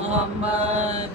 محمد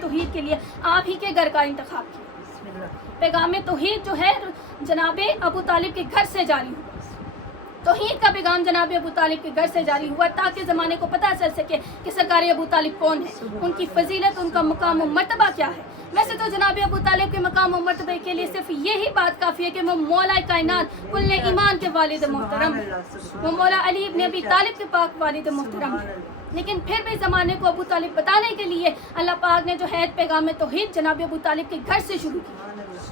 توحید کے لیے آپ ہی کے گھر کا انتخاب کیا. پیغام توحید جو ہے جناب ابو طالب کے گھر سے جاری ہوا. توحید کا پیغام جناب ابو طالب کے گھر سے جاری ہوا تاکہ زمانے کو پتہ چل سکے کہ سرکار ابو طالب کون ہے, ان کی فضیلت, ان کا مقام و مرتبہ کیا ہے. ویسے تو جناب ابو طالب کے مقام و مرتبے کے لیے صرف یہی بات کافی ہے کہ وہ مولا کائنات کل ایمان کے والد محترم ہیں, وہ مولا علی ابن ابی طالب کے پاک والد محترم ہیں. لیکن پھر بھی زمانے کو ابو طالب بتانے کے لیے اللہ پاک نے جو ہے پیغام توحید جناب ابو طالب کے گھر سے شروع کی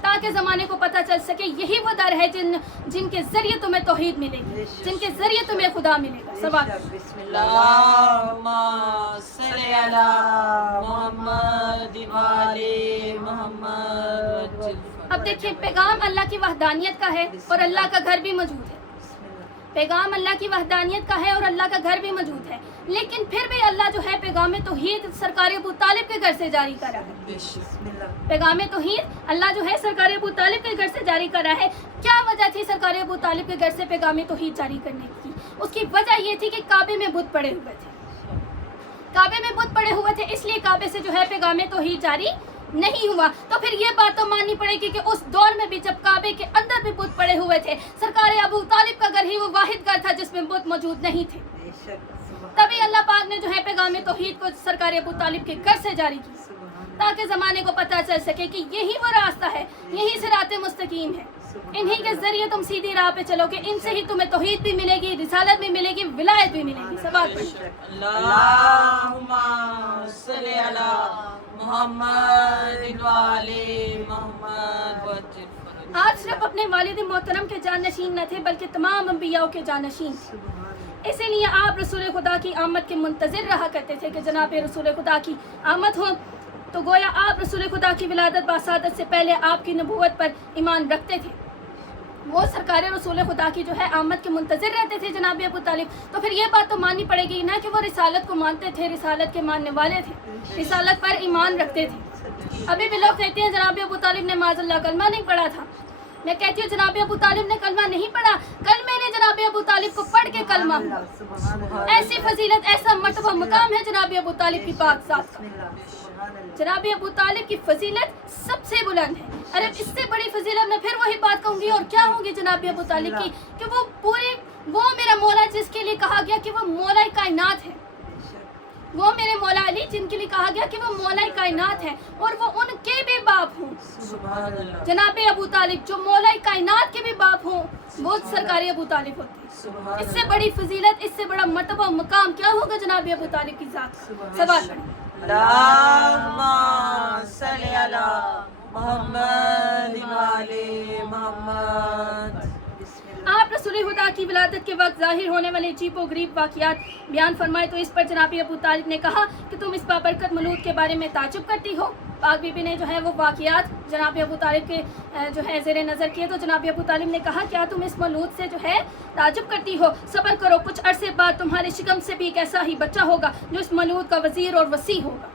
تاکہ زمانے کو پتہ چل سکے یہی وہ در ہے جن کے ذریعے تمہیں توحید ملے گی, جن کے ذریعے تمہیں خدا ملے گا. سوال اللہم صلی علی محمد وعلی محمد. اب دیکھیں پیغام اللہ کی وحدانیت کا ہے اور اللہ کا گھر بھی موجود ہے. پیغام اللہ کی وحدانیت کا ہے اور اللہ کا گھر بھی موجود ہے, لیکن پھر بھی اللہ جو ہے پیغام توحید سرکار ابو طالب کے گھر سے جاری کر رہا ہے. پیغام توحید اللہ جو ہے سرکار ابو طالب کے گھر سے جاری کر رہا ہے. کیا وجہ تھی سرکار ابو طالب کے گھر سے پیغام توحید جاری کرنے کی؟ اس کی وجہ یہ تھی کہ کعبے میں بت پڑے ہوئے تھے. کعبے میں بت پڑے ہوئے تھے, اس لیے کعبے سے جو ہے پیغام توحید جاری نہیں ہوا. تو پھر یہ بات تو ماننی پڑے گی کہ اس دور میں بھی جب کعبے کے اندر بھی بت پڑے ہوئے تھے, سرکار ابو طالب کا گھر ہی وہ واحد گھر تھا جس میں بت موجود نہیں تھے. تبھی اللہ پاک نے جو ہے پیغام توحید کو سرکار ابو طالب کے گھر سے جاری کی تاکہ زمانے کو پتہ چل سکے کہ یہی وہ راستہ ہے, یہی صراط مستقیم ہے. انہی کے ذریعے تم سیدھی راہ پہ چلو گے, ان سے ہی تمہیں توحید بھی ملے گی, رسالت بھی ملے گی, ولایت بھی ملے گی. سوال پڑھیں. اللہم صلی علی محمد وعلی محمد. آپ صرف اپنے والد محترم کے جانشین نہ تھے بلکہ تمام انبیاء کے جانشین تھے. اسی لیے آپ رسول خدا کی آمد کے منتظر رہا کرتے تھے کہ جناب رسول خدا کی آمد ہو. تو گویا آپ رسول خدا کی ولادت باسعادت سے پہلے آپ کی نبوت پر ایمان رکھتے تھے. وہ سرکار رسول خدا کی جو ہے آمد کے منتظر رہتے تھے جناب ابو طالب. تو پھر یہ بات تو ماننی پڑے گی نا کہ وہ رسالت کو مانتے تھے, رسالت کے ماننے والے تھے, رسالت پر ایمان رکھتے تھے. ابھی بھی لوگ کہتے ہیں جناب ابو طالب نے معاذ اللہ کلمہ نہیں پڑھا تھا. میں کہتی ہوں جناب ابو طالب نے کلمہ نہیں پڑھا, کلمے نے جناب ابو طالب کو پڑھ کے کلمہ. ایسی فضیلت, ایسا مرتبہ مقام ہے جناب ابو طالب کی پاک ذات کا. جناب ابو طالب کی فضیلت سب سے بلند ہے. ارے اس سے بڑی فضیلت میں پھر وہی بات کہوں گی اور کیا ہوگی جناب ابو طالب کی کہ وہ میرا مولا جس کے لیے کہا گیا کہ وہ مولا کائنات ہے, وہ میرے مولا علی جن کے لیے کہا گیا کہ وہ مولا کائنات ہے, اور وہ ان کے بھی باپ ہوں. جناب ابو طالب جو مولا کائنات کے بھی باپ ہوں وہ سرکار ابو طالب ہوتے ہیں. اس سے بڑی فضیلت, اس سے بڑا مرتبہ مقام کیا ہوگا جناب ابو طالب کی ذات. سوال پڑھیں. اللہم صلی علی محمد وعلی محمد. آپ رسول خدا کی ولادت کے وقت ظاہر ہونے والے عجیب و غریب واقعات بیان فرمائے تو اس پر جناب ابو طالب نے کہا کہ تم اس بابرکت مولود کے بارے میں تعجب کرتی ہو. پاک بی بی نے جو ہے وہ واقعات جناب ابو طالب کے جو ہے زیر نظر کیے تو جناب ابو طالب نے کہا کیا تم اس مولود سے جو ہے تعجب کرتی ہو؟ صبر کرو, کچھ عرصے بعد تمہارے شکم سے بھی ایک ایسا ہی بچہ ہوگا جو اس مولود کا وزیر اور وسیع ہوگا.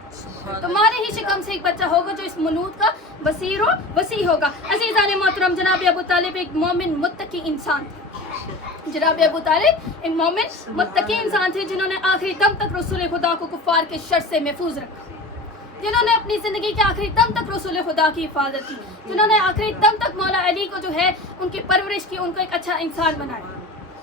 تمہارے ہی شکم سے ایک بچہ ہوگا جو اس مولود کا وزیر و وسیع ہوگا. عزیزان محترم, جناب ابو طالب ایک مومن متقی انسان تھے. جناب ابو طالب ایک مومن متقی انسان تھے جنہوں نے آخری دم تک رسول خدا کو کفار کے شر سے محفوظ رکھا, جنہوں نے اپنی زندگی کے آخری دم تک رسول خدا کی حفاظت کی, جنہوں نے آخری دم تک مولا علی کو جو ہے ان کی پرورش کی, ان کو ایک اچھا انسان بنایا,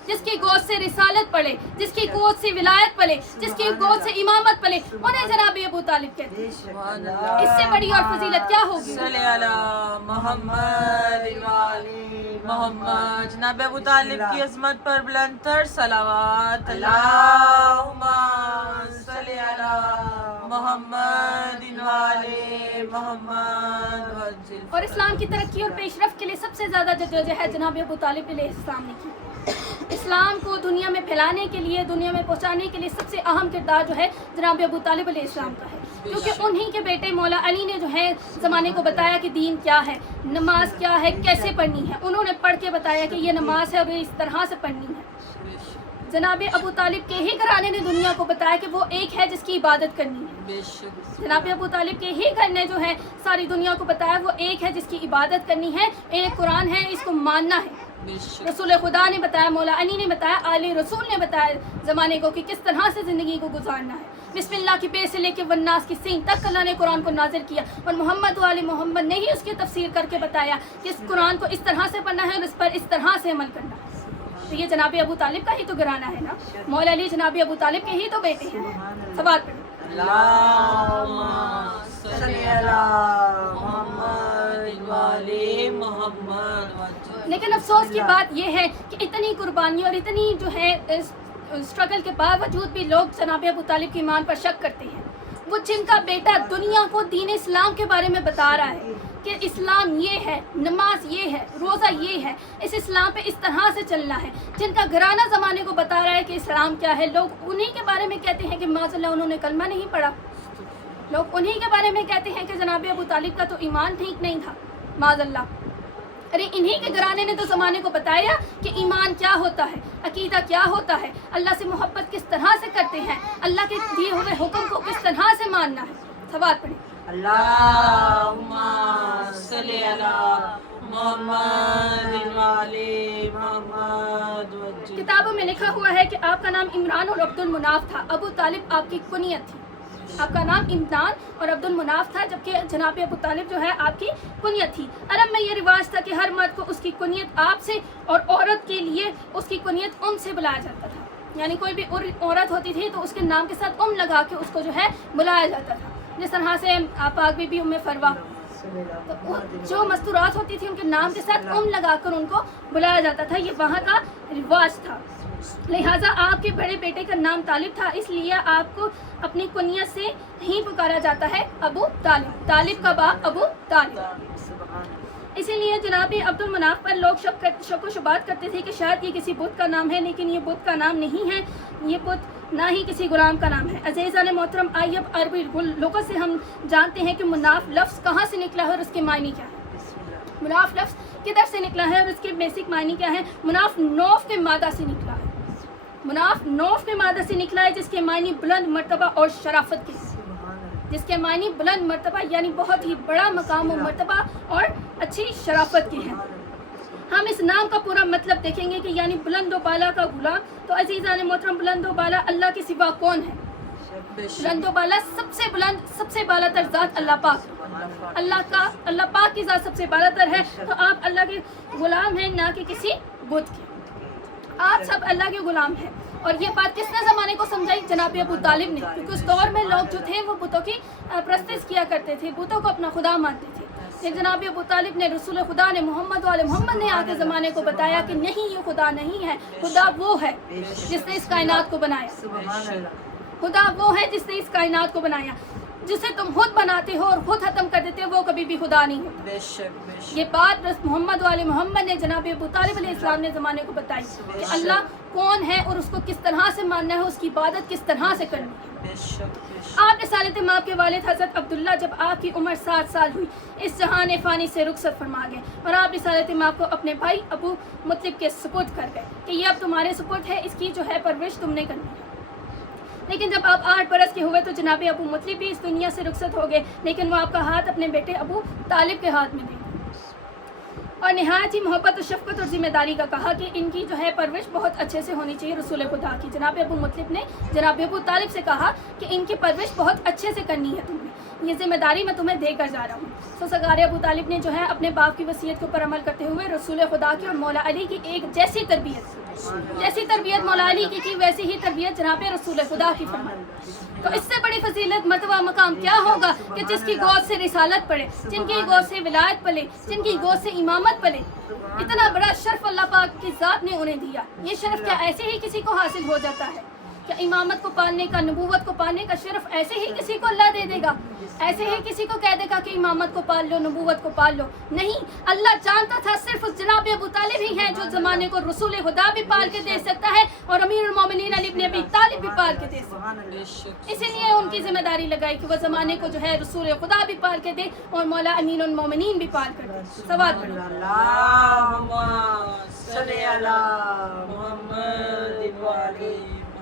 جس کی گود سے رسالت پڑے, جس کی گود سے ولایت پڑے, جس کی گود سے امامت پڑے, انہیں جناب ابو طالب کہتے ہیں. اس سے بڑی اور فضیلت کیا ہوگی. صلی علی محمد وعلی محمد. جناب ابو طالب کی عظمت پر بلند تر صلوات. اللہم صلی علی محمد وعلی محمد. اور اسلام کی ترقی اور پیش رفت کے لیے سب سے زیادہ جدوجہد جناب ابو طالب علیہ السلام نے کی. اسلام کو دنیا میں پھیلانے کے لیے, دنیا میں پہنچانے کے لیے سب سے اہم کردار جو ہے جناب ابو طالب علیہ السلام کا ہے, کیونکہ انہی کے بیٹے مولا علی نے جو ہے زمانے کو بتایا کہ دین کیا ہے, نماز کیا ہے, کیسے پڑھنی ہے. انہوں نے پڑھ کے بتایا کہ یہ نماز ہے اور اس طرح سے پڑھنی ہے. جناب ابو طالب کے ہی گھرانے نے دنیا کو بتایا کہ وہ ایک ہے جس کی عبادت کرنی ہے. جناب ابو طالب کے ہی گھر نے جو ہے ساری دنیا کو بتایا وہ ایک ہے جس کی عبادت کرنی ہے, ایک قرآن ہے, اس کو ماننا ہے. رسول خدا نے بتایا, مولا علی نے بتایا, آل رسول نے بتایا زمانے کو کہ کس طرح سے زندگی کو گزارنا ہے. بسم اللہ کی بے سے لے کے والناس کی سین تک اللہ نے قرآن کو نازل کیا، اور محمد و آل محمد نے ہی اس کی تفسیر کر کے بتایا کہ اس قرآن کو اس طرح سے پڑھنا ہے اور اس پر اس طرح سے عمل کرنا ہے۔ تو یہ جناب ابو طالب کا ہی تو گھرانہ ہے نا، مولا علی جناب ابو طالب کے ہی تو بیٹے ہیں۔ سوال پڑھیں۔ اللہم صلی علی محمد وعلی محمد۔ لیکن افسوس کی بات یہ ہے کہ اتنی قربانی اور اتنی جو ہے اسٹرگل کے باوجود بھی لوگ جناب ابو طالب کی ایمان پر شک کرتے ہیں۔ وہ جن کا بیٹا دنیا کو دین اسلام کے بارے میں بتا رہا ہے کہ اسلام یہ ہے، نماز یہ ہے، روزہ یہ ہے، اس اسلام پہ اس طرح سے چلنا ہے، جن کا گھرانہ زمانے کو بتا رہا ہے کہ اسلام کیا ہے، لوگ انہی کے بارے میں کہتے ہیں کہ معاذ اللہ انہوں نے کلمہ نہیں پڑھا۔ لوگ انہی کے بارے میں کہتے ہیں کہ جناب ابو طالب کا تو ایمان ٹھیک نہیں تھا، معاذ اللہ۔ ارے انہی کے گھرانے نے تو زمانے کو بتایا کہ ایمان کیا ہوتا ہے، عقیدہ کیا ہوتا ہے، اللہ سے محبت کس طرح سے کرتے ہیں، اللہ کے دیے ہوئے حکم کو کس طرح سے ماننا ہے۔ سوال پڑھیں۔ اللہم صلی علی محمد وعلی محمد۔ کتابوں میں لکھا ہوا ہے کہ آپ کا نام عمران اور عبد المناف تھا، ابو طالب آپ کی کنیت تھی۔ آپ کا نام عمران اور عبد المناف تھا، جبکہ جناب ابو طالب جو ہے آپ کی کنیت تھی۔ عرب میں یہ رواج تھا کہ ہر مرد کو اس کی کنیت آپ سے اور عورت کے لیے اس کی کنیت ام سے بلایا جاتا تھا، یعنی کوئی بھی عورت ہوتی تھی تو اس کے نام کے ساتھ ام لگا کے اس کو جو ہے بلایا جاتا تھا، جس طرح سے پاک بی بی ام فروا، تو جو مستورات ہوتی تھی ان کے نام کے ساتھ ام لگا کر ان کو بلایا جاتا تھا، یہ وہاں کا رواج تھا۔ لہٰذا آپ کے بڑے بیٹے کا نام طالب تھا، اس لیے آپ کو اپنی کنیت سے ہی پکارا جاتا ہے ابو طالب، طالب کا باپ ابو طالب۔ اسی لیے جناب عبد المناف پر لوگ شک و شبہات کرتے تھے کہ شاید یہ کسی بت کا نام ہے، لیکن یہ بت کا نام نہیں ہے، یہ بت نہ ہی کسی غلام کا نام ہے۔ عزیزان محترم، آئیے اب عربی لغت سے ہم جانتے ہیں کہ مناف لفظ کہاں سے نکلا ہے اور اس کے معنی کیا ہے۔ مناف لفظ کدھر سے نکلا ہے اور اس کے بیسک معنی کیا ہے؟ مناف نوف کے مادہ سے نکلا ہے، مناف نوف کے مادہ سے نکلا ہے، جس کے معنی بلند مرتبہ اور شرافت کے، جس کے معنی بلند مرتبہ یعنی بہت ہی بڑا مقام و مرتبہ اور اچھی شرافت کے ہیں۔ ہم اس نام کا پورا مطلب دیکھیں گے کہ یعنی بلند و بالا کا غلام۔ تو عزیزان محترم، بلند و بالا اللہ کے سوا کون ہے؟ بلند و بالا سب سے بلند، سب سے بالا تر ذات اللہ پاک، اللہ پاک کی ذات سب سے بالا تر ہے۔ تو آپ اللہ کے غلام ہیں، نہ کہ کسی بت کے، آپ سب اللہ کے غلام ہیں۔ اور یہ بات کس نے زمانے کو سمجھائی؟ جناب ابو طالب نے، کیونکہ اس دور میں لوگ جو تھے وہ بتوں کی پرستش کیا کرتے تھے، بتوں کو اپنا خدا مانتے تھے۔ پھر جناب ابو طالب نے، رسول خدا نے، محمد والے محمد نے آگے زمانے کو بتایا کہ نہیں، یہ خدا نہیں ہے، خدا وہ ہے جس نے اس کائنات کو بنایا، خدا وہ ہے جس نے اس کائنات کو بنایا، جسے تم خود بناتے ہو اور خود ختم کر دیتے ہو، وہ کبھی بھی خدا نہیں ہوتا۔ یہ بات محمد والے محمد نے، جناب ابو طالب علیہ السلام نے زمانے کو بتائی کہ اللہ کون ہے اور اس کو کس طرح سے ماننا ہے، اس کی عبادت کس طرح سے کرنی ہے۔ آپ رسالت مآب کے والد حضرت عبداللہ جب آپ کی عمر 7 سال ہوئی، اس جہان فانی سے رخصت فرما گئے اور آپ رسالت مآب کو اپنے بھائی ابو مطلب کے سپرد کر گئے کہ یہ اب تمہارے سپرد ہے، اس کی جو ہے پرورش تم نے کرنی ہے۔ لیکن جب آپ 8 برس کے ہوئے تو جناب ابو مطلب بھی اس دنیا سے رخصت ہو گئے، لیکن وہ آپ کا ہاتھ اپنے بیٹے ابو طالب کے ہاتھ میں دے اور نہایت ہی محبت و شفقت اور ذمہ داری کا کہا کہ ان کی جو ہے پرورش بہت اچھے سے ہونی چاہیے رسول خدا کی۔ جناب ابو مطلب نے جناب ابو طالب سے کہا کہ ان کی پرورش بہت اچھے سے کرنی ہے تمہیں، یہ ذمہ داری میں تمہیں دے کر جا رہا ہوں۔ تو سرکار ابو طالب نے جو ہے اپنے باپ کی وصیت کے اوپر عمل کرتے ہوئے رسول خدا کی اور مولا علی کی ایک جیسی تربیت مولا علی کی ویسی ہی تربیت جناب رسول خدا کی فرمائی۔ تو اس سے بڑی فضیلت مرتبہ مقام کیا ہوگا کہ جس کی گود سے رسالت پڑے، جن کی گود سے ولایت پلے، جن کی گود سے امامت پلے۔ اتنا بڑا شرف اللہ پاک کی ذات نے انہیں دیا۔ یہ شرف کیا ایسے ہی کسی کو حاصل ہو جاتا ہے؟ کہ امامت کو پالنے کا، نبوت کو پالنے کا شرف ایسے ہی کسی کو اللہ دے دے گا؟ ایسے ہی کسی کو کہہ دے گا کہ امامت کو پال لو، نبوت کو پال لو؟ نہیں، اللہ جانتا تھا صرف جناب ابو طالب ہی ہیں جو زمانے کو رسول خدا بھی پال کے دے سکتا ہے اور امیر المومنین علی بن ابی طالب بھی پال کے دے سکتا ہے۔ اسی لیے ان کی ذمہ داری لگائی کہ وہ زمانے کو جو ہے رسول خدا بھی پال کے دے اور مولا امیر المومنین بھی پال کر دے۔ سوال کرو۔ اللہم صلی علی محمد وعلی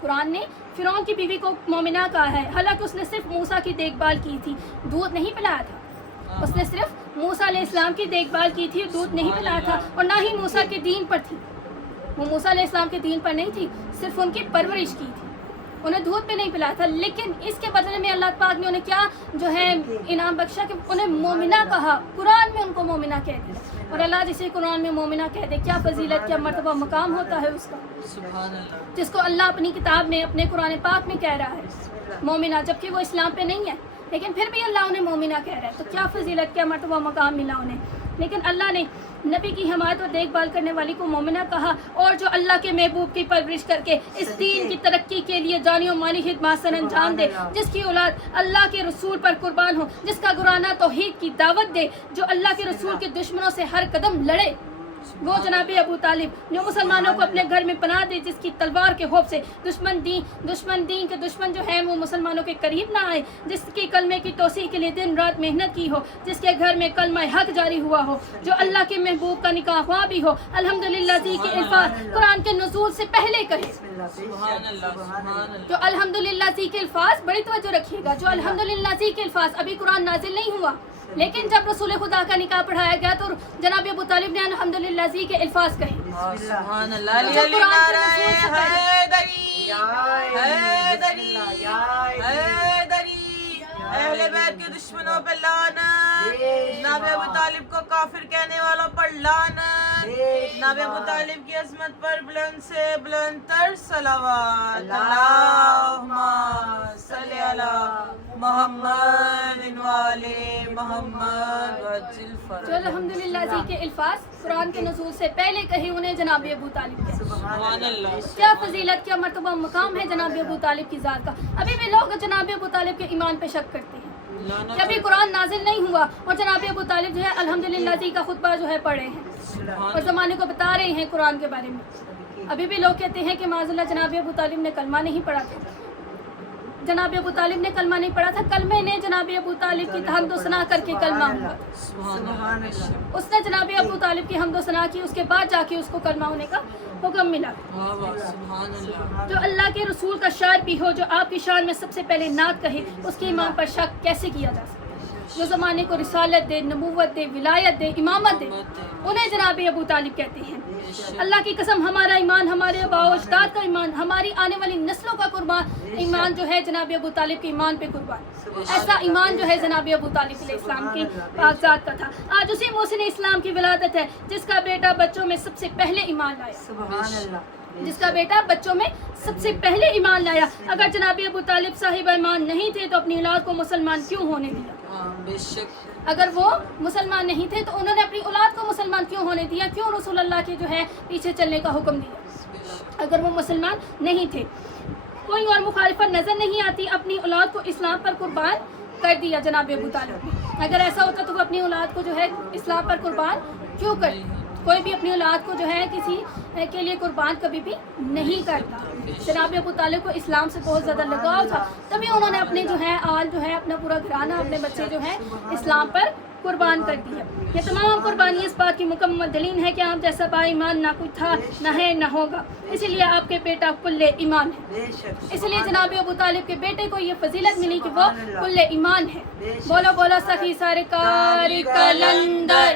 قرآن نے فرعون کی بیوی کو مومنہ کہا ہے، حالانکہ اس نے صرف موسیٰ کی دیکھ بھال کی تھی، دودھ نہیں پلایا تھا۔ اس نے صرف موسیٰ علیہ السلام کی دیکھ بھال کی تھی، دودھ نہیں پلایا تھا، اور نہ ہی موسیٰ کے دین پر تھی، وہ موسیٰ علیہ السلام کے دین پر نہیں تھی، صرف ان کی پرورش کی تھی، انہیں دودھ پہ نہیں پلایا تھا۔ لیکن اس کے بدلے میں اللہ پاک نے انہیں کیا جو ہے انعام بخشا کہ انہیں مومنہ کہا، قرآن میں ان کو مومنہ کہہ دیا۔ اور اللہ جسے قرآن میں مومنہ کہہ دے، کیا فضیلت، کیا مرتبہ مقام ہوتا ہے اس کا، سبحان اللہ، جس کو اللہ اپنی کتاب میں اپنے قرآن پاک میں کہہ رہا ہے مومنہ، جبکہ وہ اسلام پہ نہیں ہے، لیکن پھر بھی اللہ انہیں مومنہ کہہ رہا ہے، تو کیا فضیلت، کیا مرتبہ مقام ملا انہیں۔ لیکن اللہ نے نبی کی حمایت اور دیکھ بھال کرنے والی کو مومنہ کہا، اور جو اللہ کے محبوب کی پرورش کر کے اس دین کی ترقی کے لیے جانی و مالی خدمات سر انجام دے، جس کی اولاد اللہ کے رسول پر قربان ہو، جس کا گھرانہ توحید کی دعوت دے، جو اللہ کے رسول کے دشمنوں سے ہر قدم لڑے، وہ جناب ابو طالب جو مسلمانوں کو اپنے گھر میں پناہ دے، جس کی تلوار کے خوف سے دشمن دین کے دشمن جو ہیں وہ مسلمانوں کے قریب نہ آئے، جس کی کلمے کی توسیع کے لیے دن رات محنت کی ہو، جس کے گھر میں کلمہ حق جاری ہوا ہو، جو اللہ کے محبوب کا نکاح ہوا بھی ہو، الحمدللہ جی کے الفاظ قرآن کے نزول سے پہلے کہے۔ سبحان اللہ، سبحان اللہ، جو الحمدللہ جی کے الفاظ، بڑی توجہ رکھیے گا، جو الحمدللہ جی کے الفاظ، ابھی قرآن نازل نہیں ہوا، لیکن جب رسول خدا کا نکاح پڑھایا گیا تو جناب ابو طالب نے الحمدللہ جی کے الفاظ کہے۔ سبحان اللہ، علی علی نعرہ حیدری، حیدری، حیدری، اہل بیت کے دشمنوں پہ لعنت، جناب ابو طالب کو کافر کہنے والوں پر لعنت، جناب ابو طالب کی عظمت پر بلند سے بلند تر صلوات، اللہم صلی علی محمد وعلی محمد وعجل فرج۔ جو الحمدللہ جی کے الفاظ قرآن کے نزول سے پہلے کہے، انہیں جناب ابو طالب کہے۔ سبحان اللہ، کیا فضیلت، کیا مرتبہ مقام ہے جناب ابو طالب کی ذات کا۔ ابھی بھی لوگ جناب ابو طالب کے ایمان پہ شک کرتے ہیں کہ ابھی قرآن نازل نہیں ہوا اور جناب ابو طالب جو ہے الحمدللہ جی کا خطبہ جو ہے پڑھے ہیں اور زمانے کو بتا رہے ہیں قرآن کے بارے میں۔ ابھی بھی لوگ کہتے ہیں کہ معاذ اللہ جناب ابو طالب نے کلمہ نہیں پڑھا تھا، جناب ابو طالب نے کلمہ نہیں پڑھا تھا، کلمے نے جناب ابو طالب کی حمد و ثنا کر کے کلمہ ہوا، سبحان اللہ، اس نے جناب ابو طالب کی حمد و ثنا کی، اس کے بعد جا کے اس کو کلمہ ہونے کا حکم ملا۔ واہ واہ، سبحان اللہ، جو اللہ کے رسول کا شاعر بھی ہو، جو آپ کی شان میں سب سے پہلے نعت کہے، اس کے ایمان پر شک کیسے کیا جا سکتا؟ جو زمانے کو رسالت دے، نبوت دے، ولایت دے، امامت دے، انہیں جناب ابو طالب کہتے ہیں۔ اللہ کی قسم، ہمارا ایمان، ہمارے آباء و اجداد کا ایمان، ہماری آنے والی نسلوں کا قربان ایمان جو ہے جناب ابو طالب کے ایمان پہ قربان۔ ایسا ایمان جو ہے جناب ابو طالب علیہ السلام کی کاغذات کا تھا۔ آج اسی محسن اسلام کی ولادت ہے جس کا بیٹا بچوں میں سب سے پہلے ایمان لایا، سبحان اللہ، جس کا بیٹا بچوں میں سب سے پہلے ایمان لایا۔ اگر جناب ابو طالب صاحب ایمان نہیں تھے تو اپنی اولاد کو مسلمان کیوں ہونے دیا؟ بے شک، اگر وہ مسلمان نہیں تھے تو انہوں نے اپنی اولاد کو مسلمان کیوں ہونے دیا؟ کیوں رسول اللہ کے جو ہے پیچھے چلنے کا حکم دیا اگر وہ مسلمان نہیں تھے؟ کوئی اور مخالفت نظر نہیں آتی، اپنی اولاد کو اسلام پر قربان کر دیا جناب ابو طالب نے۔ اگر ایسا ہوتا تو وہ اپنی اولاد کو جو ہے اسلام پر قربان کیوں کر؟ کوئی بھی اپنی اولاد کو جو ہے کسی کے لیے قربان کبھی بھی نہیں کرتا۔ جناب ابو طالب کو اسلام سے بہت زیادہ لگاؤ تھا، تبھی انہوں نے اپنے جو ہے آل جو ہے اپنا پورا گھرانہ، اپنے بچے جو ہیں اسلام پر قربان کر دیا۔ یہ تمام قربانی اس بات کی مکمل دلیل ہے کہ آپ جیسا با ایمان نہ کوئی تھا، نہ ہے، نہ ہوگا، اسی لیے آپ کے بیٹا کل ایمان ہے۔ اس لیے جناب ابو طالب کے بیٹے کو یہ فضیلت ملی کہ وہ کل ایمان ہے۔ بولو بولو سخی سرکار کلندر